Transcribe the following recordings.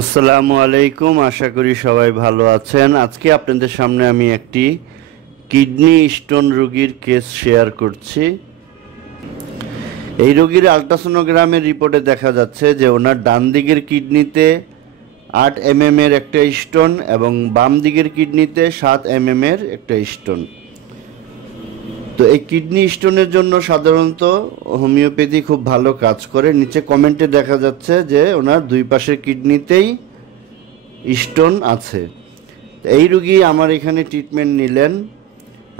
আসসালামু আলাইকুম। আশা করি সবাই ভালো আছেন। আজকে আপনাদের সামনে আমি একটি কিডনি স্টোন রোগীর কেস শেয়ার করছি। এই রোগীর আল্ট্রাসোনোগ্রামের রিপোর্টে দেখা যাচ্ছে যে ওনার ডান দিকের কিডনিতে 8 mm এর একটা স্টোন এবং বাম দিকের কিডনিতে 7 mm এর একটা স্টোন। তো এই কিডনি স্টোনের জন্য সাধারণত হোমিওপ্যাথি খুব ভালো কাজ করে। নিচে কমেন্টে দেখা যাচ্ছে যে ওনার দুই পাশের কিডনিতেই স্টোন আছে। এই রোগী আমার এখানে ট্রিটমেন্ট নিলেন।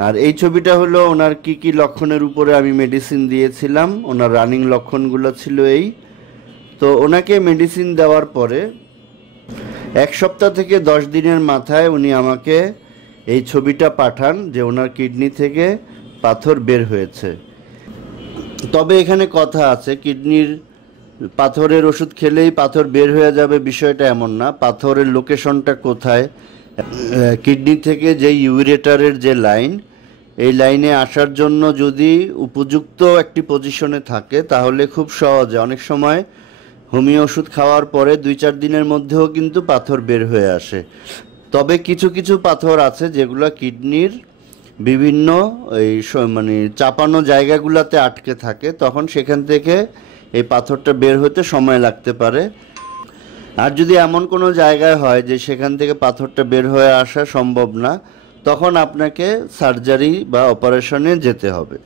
আর এই ছবিটা হলো ওনার কি কি লক্ষণের উপরে আমি মেডিসিন দিয়েছিলাম। ওনার রানিং লক্ষণগুলো ছিল এই। তো ওনাকে মেডিসিন দেওয়ার পরে 1 সপ্তাহ থেকে 10 দিনের মাথায় উনি আমাকে এই ছবিটা পাঠান যে ওনার কিডনি থেকে পাথর বের হয়েছে। তবে এখানে কথা আছে, কিডনির পাথরের ওষুধ খেলেই পাথর বের হয়ে যাবে বিষয়টা এমন না। পাথরের লোকেশনটা কোথায়, কিডনি থেকে যে ইউরেটারের যে লাইন, এই লাইনে আসার জন্য যদি উপযুক্ত একটি পজিশনে থাকে তাহলে খুব সহজে, অনেক সময় হোমিও ওষুধ খাওয়ার পরে 2-4 দিনের মধ্যেও কিন্তু পাথর বের হয়ে আসে। তবে কিছু কিছু পাথর আছে যেগুলো কিডনির বিভিন্ন এই চাপানো জায়গাগুলোতে আটকে থাকে, তখন সেখান থেকে এই পাথরটা বের হতে সময় লাগতে পারে। আর যদি এমন কোনো জায়গায় হয় যে সেখান থেকে পাথরটা বের হয়ে আসা সম্ভব না, তখন আপনাকে সার্জারি বা অপারেশনে যেতে হবে।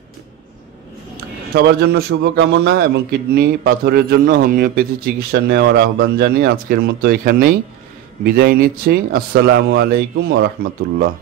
সবার জন্য শুভকামনা এবং কিডনি পাথরের জন্য হোমিওপ্যাথি চিকিৎসা নেওয়ার আহ্বান জানিয়ে আজকের মতো এখানেই বিদায় নিচ্ছি। আসসালামু আলাইকুম ওয়া রাহমাতুল্লাহ।